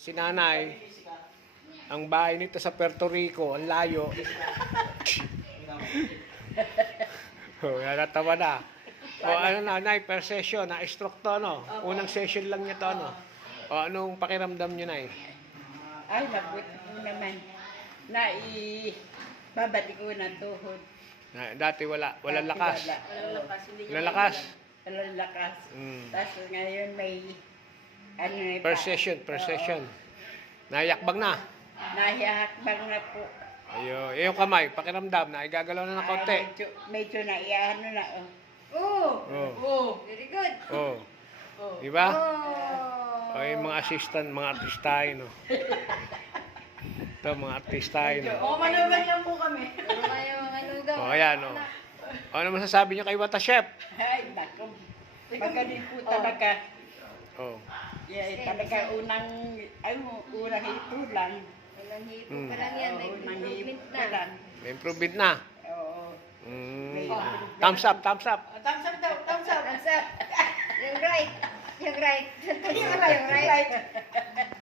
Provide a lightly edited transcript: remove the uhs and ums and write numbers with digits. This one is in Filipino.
Si nanay, ang bahay nito sa Puerto Rico, ang layo. Oh, natatawa na. O ano nanay, per session, na-stroke to, no? Unang session lang niya to, no? O anong pakiramdam niyo, nay? Ay, mabuti po naman. Babalik ko ng tuhod. Dati walang lakas. Walang lakas. Walang lakas. Walang lakas. Mm. Tapos ngayon may ano Per session. Nayakbang na. Nahihakbang na po. Ayo, yung kamay, pakiramdam na, igagalaw na ng konti. Medyo naiano na. Oh. Very good. Oh. Oh. Di ba? Oh. O yung mga assistant, mga artistahin, no? Ito, mga artistahin, no? Manugan lang po kami. Puro kayo ano daw. O, ayan, no? Ano masasabi niyo kay Wata Chef? Ay, naku. Magaling po talaga. Oh. Yeah, talaga unang hito lang. Walang hipo pa lang yan. May Unang improvement hito na. lang. May improvement na. Oo. Mm. Thumbs up, thumbs up. Thumbs up daw, thumbs up. Thumbs up. Yung right. Yung right. Yung right.